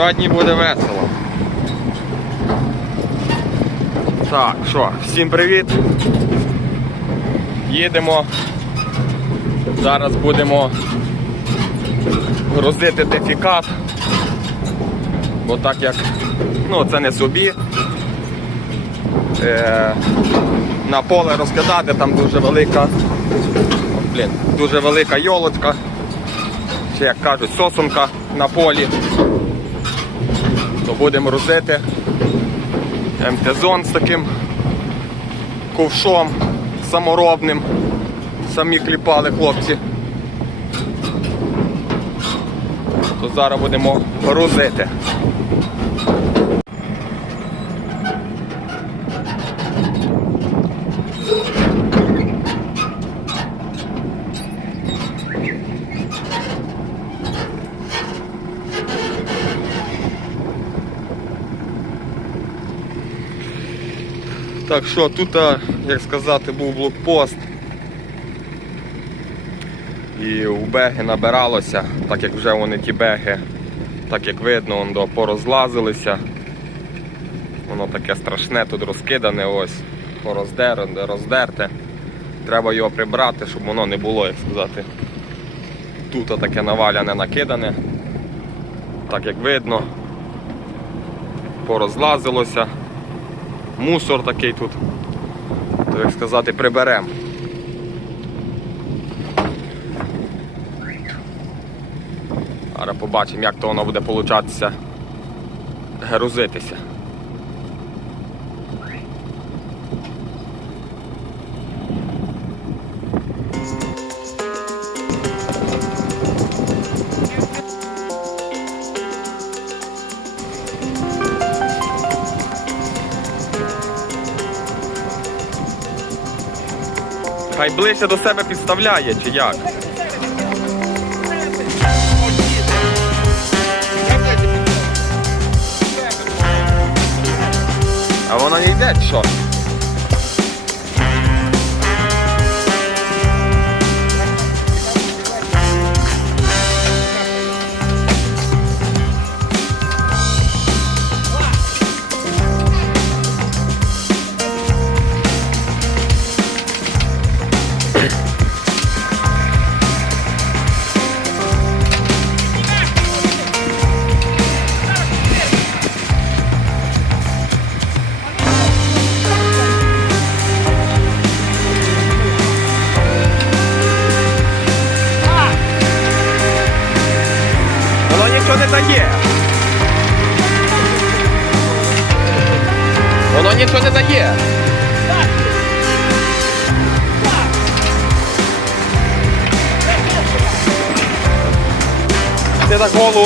Сьогодні буде весело. Так, що, всім привіт. Їдемо. Зараз будемо грузити дефікат. Бо так як ну, це не собі. Е, на поле розкидати, там дуже велика, блін, дуже велика йолочка, чи як кажуть, сосунка на полі. Будемо розити МТ-зон з таким ковшом саморобним. Самі кліпали хлопці. То зараз будемо грузити. Так що тут, як сказати, був блокпост. І у беги набиралося, так як вже вони ті беги, так як видно, вон до порозлазилися. Воно таке страшне, тут розкидане ось, пороздере, роздерте. Треба його прибрати, щоб воно не було, як сказати. Тут таке наваляне накидане. Так як видно, порозлазилося мусор такий тут, то як сказати, приберемо. Зараз побачимо, як то воно буде получатися грузитися. Ближче до себе підставляє, чи як? А вона не йде, що?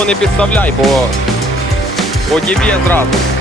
Не підставляй, бо одіб'є зразу.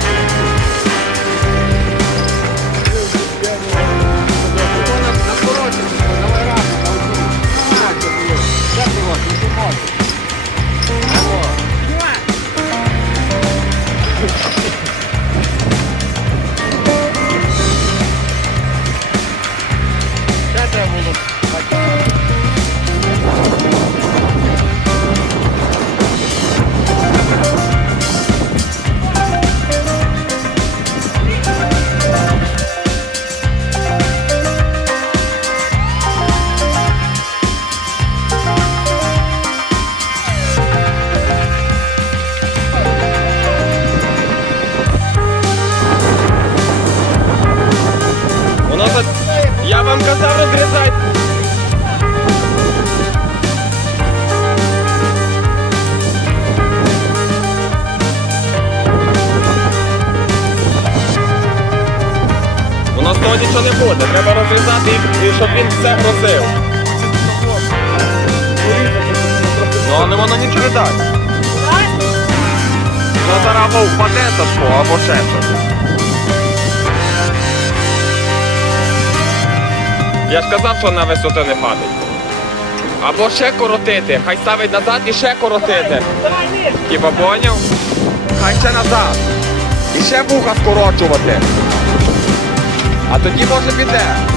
Але воно нічого не дасть. Ну зараз або впаде Сашко, або ще щось. Я ж казав, що на висоту не падать. Або ще коротити. Хай ставить назад і ще коротити. Типа поняв? Хай ще назад. І ще вуха скорочувати. А тоді може піде.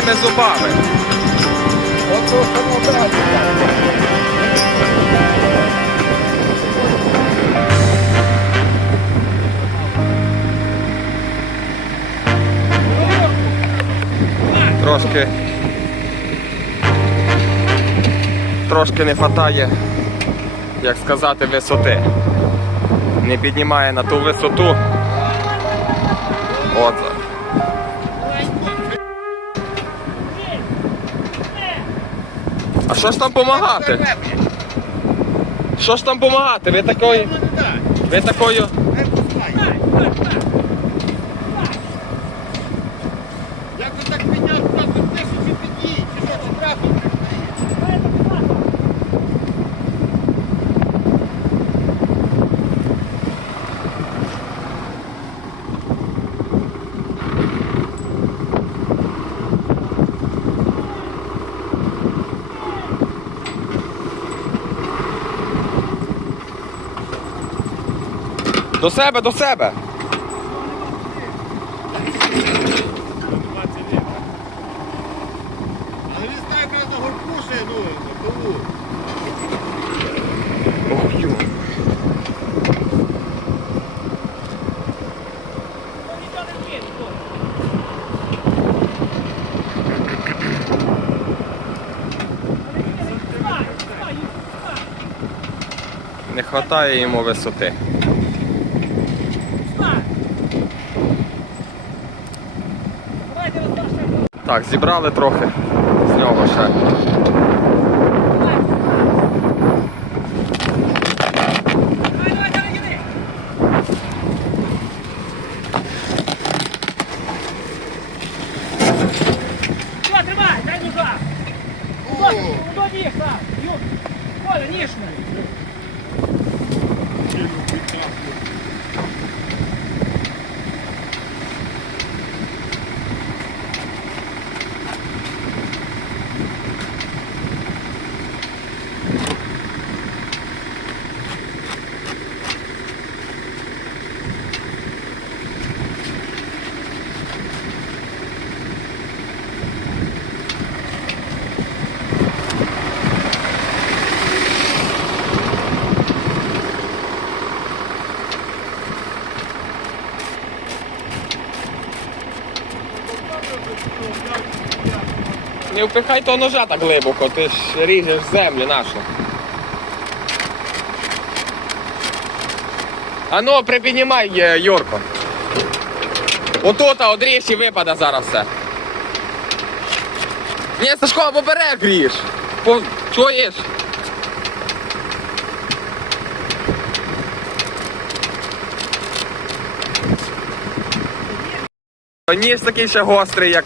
Зубами. От того. Трошки. Трошки не вистачає, як сказати, висоти. Не піднімає на ту висоту. От. А що ж там допомагати? Що ж там допомагати? Ви такою. Ви такою. Як ви так підняв, так ви тисячу під'їдь, чи що це трапить? До себе, до себе. Але він якраз на горбку ще, ну, на полу. Ох, ю. Не вистачає йому висоти. Так, зібрали трохи з нього ще. Все, тримай, Не впихай того ножа так глибоко, ти ж ріжеш землю нашу. А ну, припіднімай, е, Юрко. Отут, а одріж і випаде зараз все. Ні, Сашко, поперек ріж. По... Чуєш? Ніж такий ще гострий, як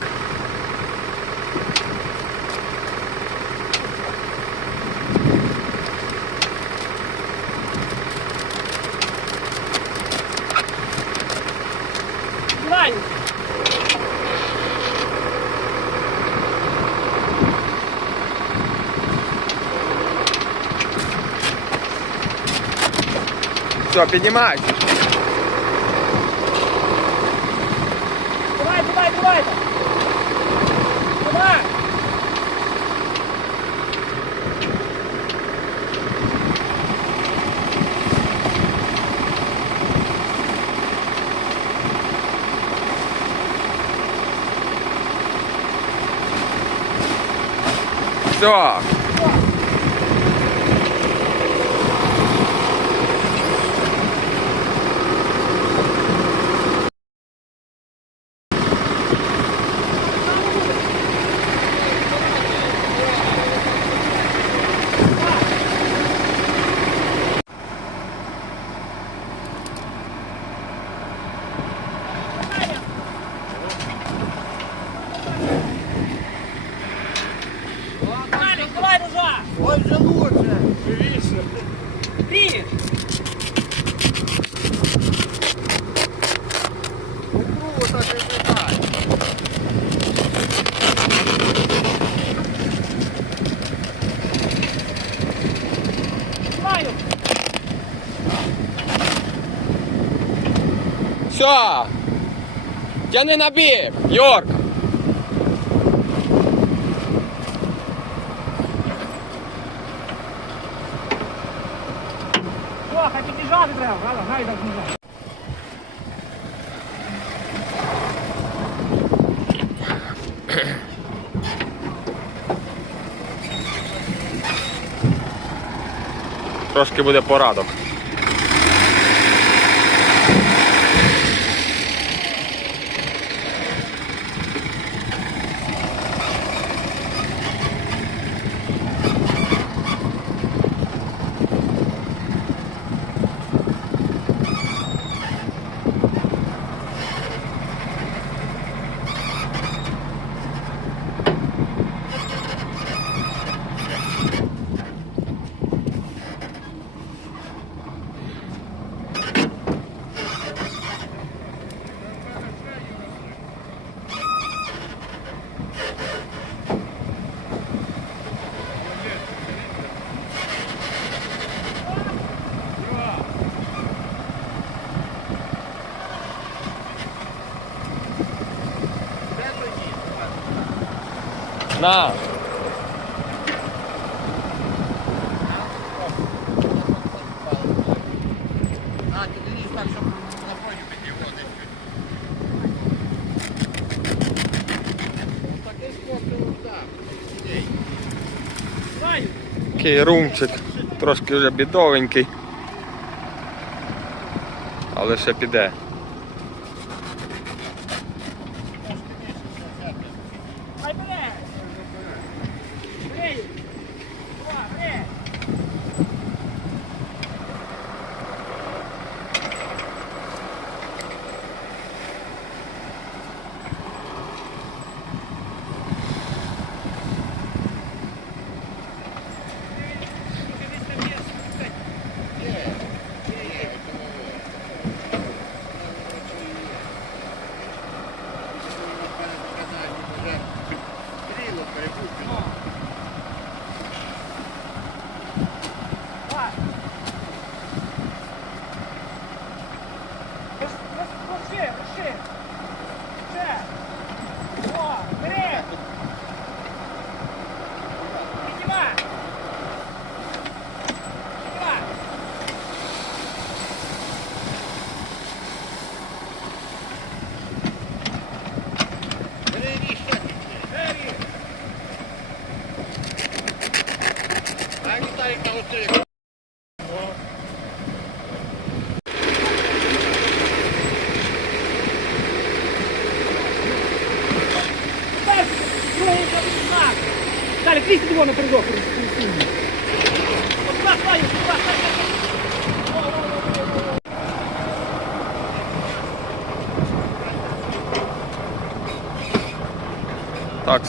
Все, піднімай. Давай, давай, давай. Давай. Все. Все. Тяни не бік, Йорк. Все, хоч і біжати треба, гайда біжати. Трошки буде порадок. А, ти так, щоб на фоні підійводить. Такий спортив, так. Знаю. Такий румчик, трошки вже бідовенький. Але ще піде.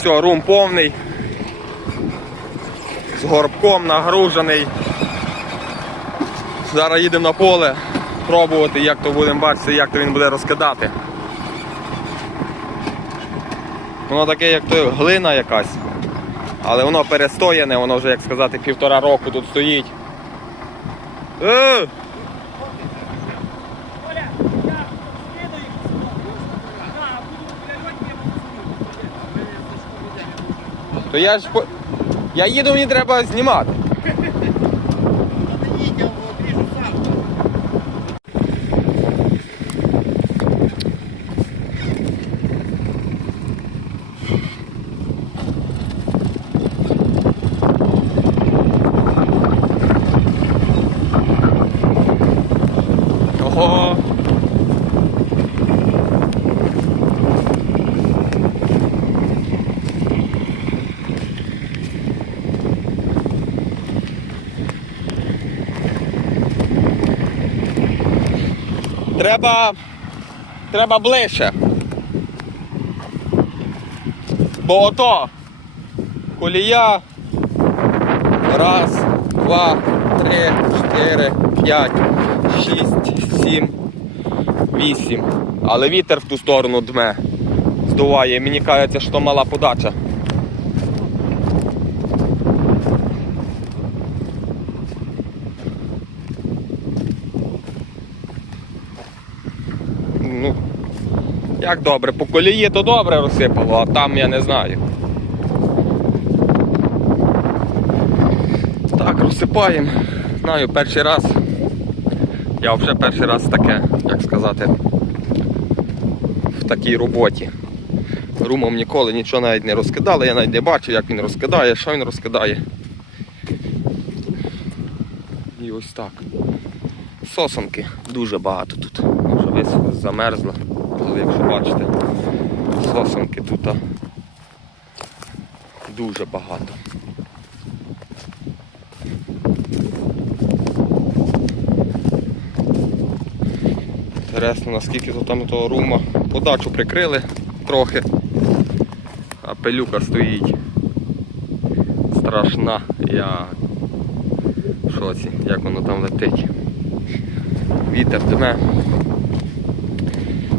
Все, рум повний. З горбком нагружений. Зараз їдемо на поле пробувати, як то будемо бачити, як то він буде розкидати. Воно таке, як то глина якась. Але воно перестояне, воно вже, як сказати, півтора року тут стоїть. Е! Оля, я слідую. Да, буду для Льоньки, я буду То я ж по- я їду, мені треба знімати. Та не їдь, я обріжу сам. Ого. Треба. Треба ближче. Бо ото. Колія. Раз, два, три, чотири, п'ять, шість, сім, вісім. Але вітер в ту сторону дме. Здуває. Мені кажеться, що мала подача. Ну, як добре, по колії то добре розсипало, а там я не знаю. Так, розсипаємо. Знаю, перший раз Я вже перший раз таке, як сказати, в такій роботі. Румом ніколи нічого навіть не розкидали, я навіть не бачив, як він розкидає, що він розкидає. І ось так. Сосонки дуже багато тут. Вже висохло, замерзло. Але якщо бачите, сосонки тут дуже багато. Інтересно, наскільки тут там того рума. Подачу прикрили трохи, а пилюка стоїть. Страшна. Я в шоці, як воно там летить. Вітер дме.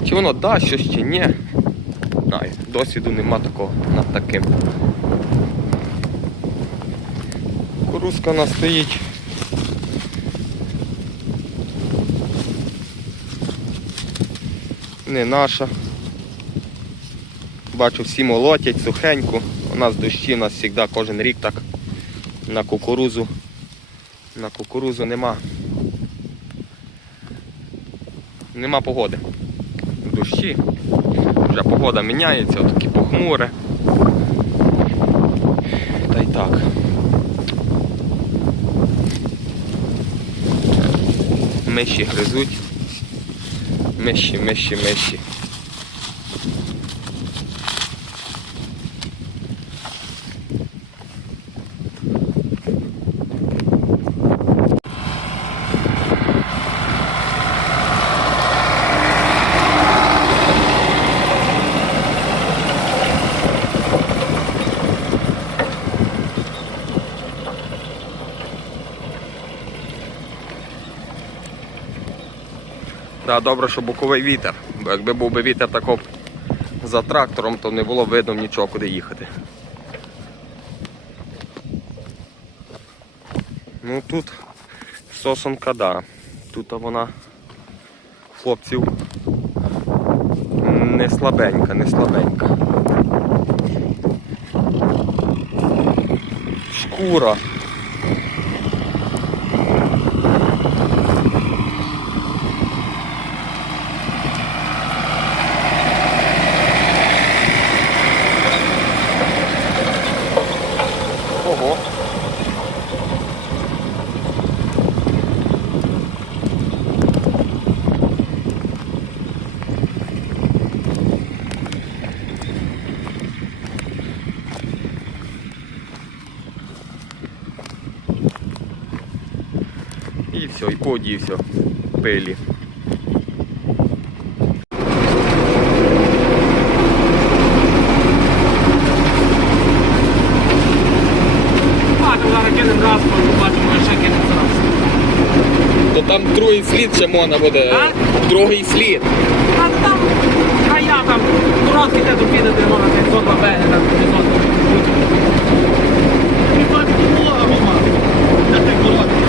Чи воно дасть щось чи ні? Ай, досвіду нема такого над таким. Кукурузка у нас стоїть. Не наша. Бачу, всі молотять сухеньку. У нас дощі, у нас завжди кожен рік так. На кукурузу. На кукурузу нема. Нема погоди. Дощі. Вже погода міняється, отакі похмуре. Та й так. Миші гризуть. Миші, миші, миші. Да, добре, що боковий вітер. Бо якби був би вітер тако за трактором, то не було б видно нічого, куди їхати. Ну тут сосонка, да. Тут вона хлопців не слабенька, не слабенька. Шкура. Ого. І все, і подівся в пилі. Бачимо, зараз кинемо раз, побачимо, ще кинемо зараз. То там другий слід ще можна буде. А? Другий слід. А там, а я там, короткий те допідати, можна 500 бабелі, там 500. Ти бачиш, друга, Рома. Де ти короткий?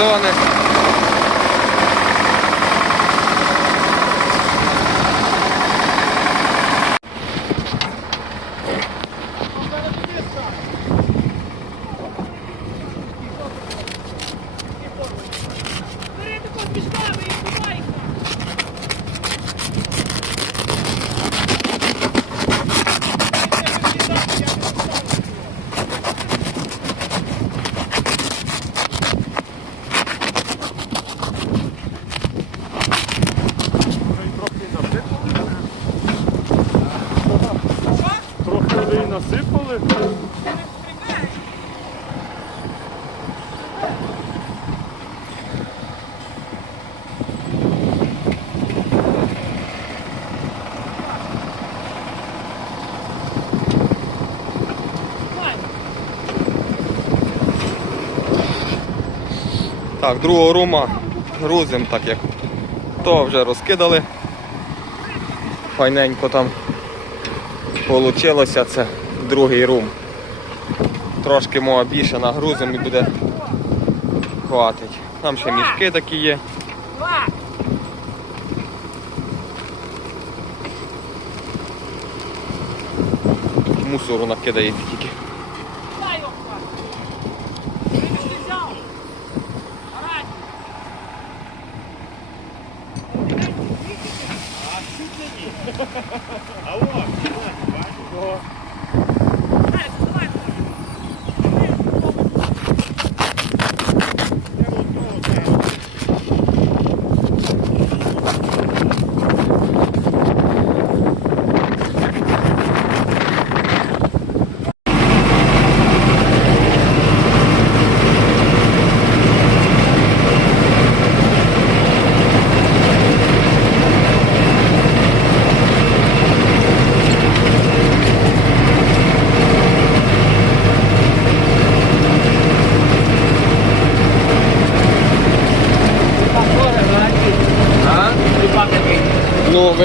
друга Так, другого рума грузимо, так як то вже розкидали. Файненько там получилося, це другий рум. Трошки мова більше нагрузимо і буде хватить. Там ще мішки такі є. Мусору накидається тільки.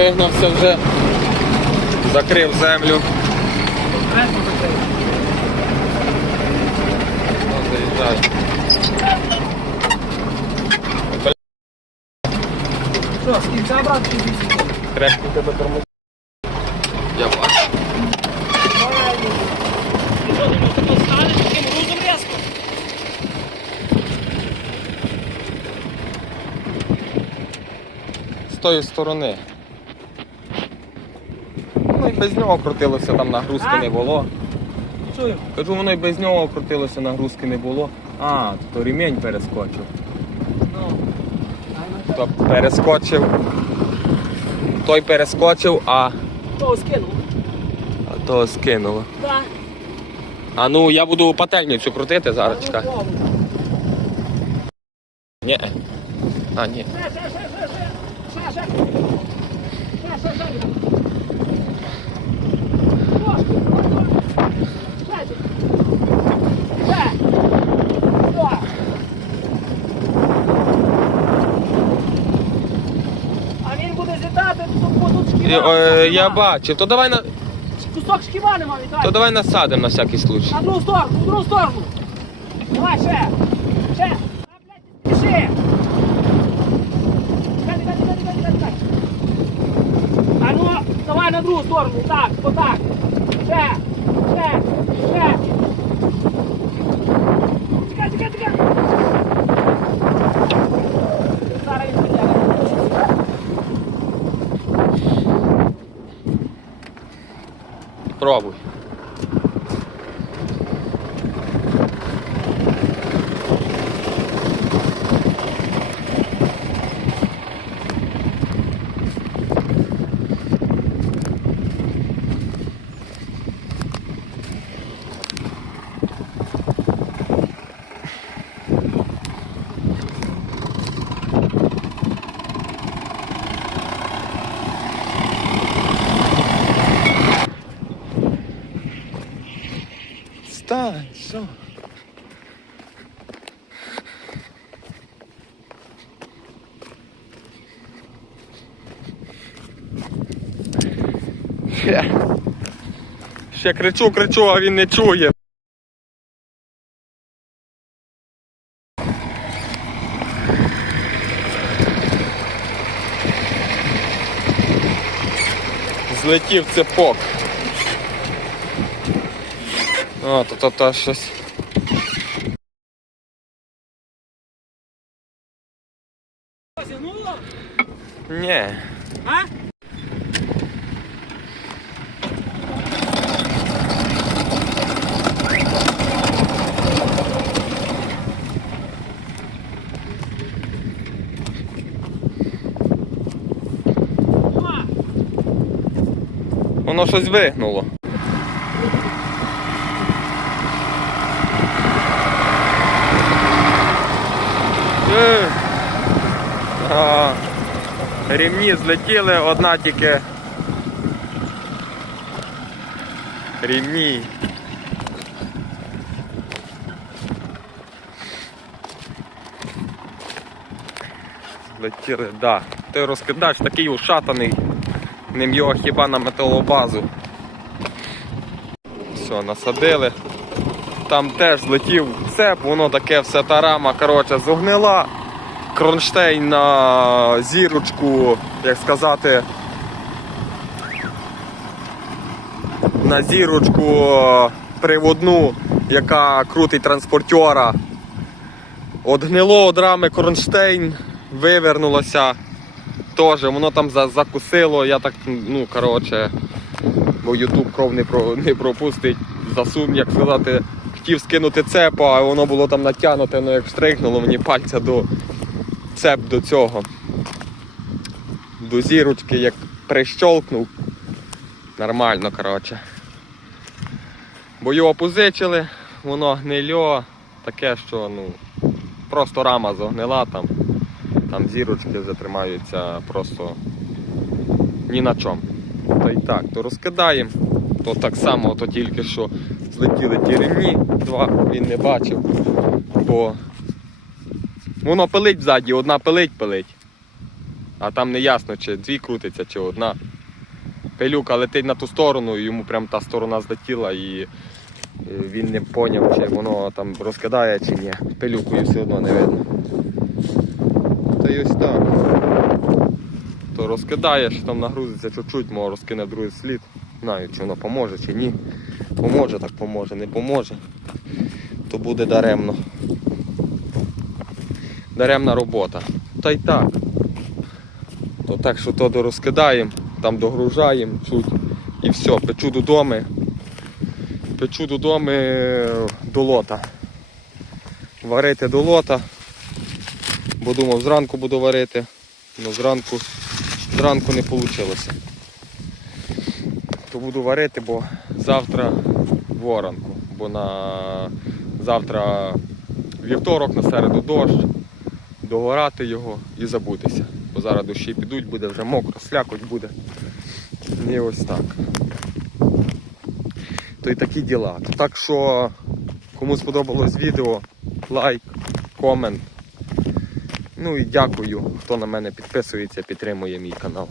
Вигнався вже. Закрив землю. Що, з кінця брати чи? Крепко тебе тормоз. Я бачу. З тої сторони. Без нього крутилося, там нагрузки не було. Чую. Кажу, воно й без нього крутилося, нагрузки не було. А, то ремінь перескочив. Ну. То перескочив. Той перескочив, а, Того скинув. а того скинуло. Так. А ну я буду пательницю крутити зараз, чекай. Ні. А, ні. Ще, ще, ще. Ще, ще. Ще, ще, ще. Трошки, трошки. Ще, ще. Ще. Все. А він буде злітати, то кусок І, шківа. Е, я бачив. То давай на Кусок шківа нема, Віталій. то давай насадимо на всякий случай. На другу сторону, в другу сторону. Давай, ще. Ще. А, блядь, спіши. Чекай, чекай, чекай, чекай, чекай, чекай. А ну, давай на другу сторону. Так, отак. Ще. Ще. provo. Я кричу, кричу, а він не чує. Злетів цепок. А, то то та щось. Ні. А? Воно щось вигнуло. Е. Рівні злетіли, одна тільки. Рівні. Злетіли, да. Той розкидач такий ушатаний. Ним його хіба на металобазу. Все, насадили. Там теж злетів цеп, воно таке все та рама, коротше, зогнила. Кронштейн на зірочку, як сказати, на зірочку приводну, яка крутить транспортера. От гнило од рами кронштейн, вивернулося. Теж воно там закусило, я так, ну, коротше, бо Ютуб кров не, про, не пропустить. Засум, як сказати, хотів скинути цепа, а воно було там натягнуте, ну як штрихнуло мені пальця до цеп до цього. До зірочки, як прищолкнув. Нормально, коротше. Бо його позичили, воно гнильо, таке, що ну, просто рама загнила там. Там зірочки вже тримаються просто ні на чому. То і так, то розкидаємо, то так само, то тільки що злетіли ті ремні, два він не бачив, бо воно пилить ззаді, одна пилить пилить. А там не ясно, чи дві крутиться, чи одна. Пилюка летить на ту сторону, і йому прям та сторона злетіла і він не поняв, чи воно там розкидає, чи ні. Пилюкою все одно не видно. Та й ось так. То розкидає, що там нагрузиться чуть-чуть, може розкине другий слід. Знаю, чи воно поможе, чи ні. Поможе, так поможе, не поможе, то буде даремно. Даремна робота. Та й так. То так, що то розкидаємо, там догружаємо чуть і все, печу додому. Печу додому до лота. Варити до лота. Бо думав, зранку буду варити, але зранку, зранку не вийшло. То буду варити, бо завтра воронку. Бо на завтра вівторок, на середу дощ, догорати його і забутися. Бо зараз дощі підуть, буде вже мокро, слякоть буде. І ось так. То й такі діла. Так що, кому сподобалось відео, лайк, комент. Ну і дякую, хто на мене підписується, підтримує мій канал.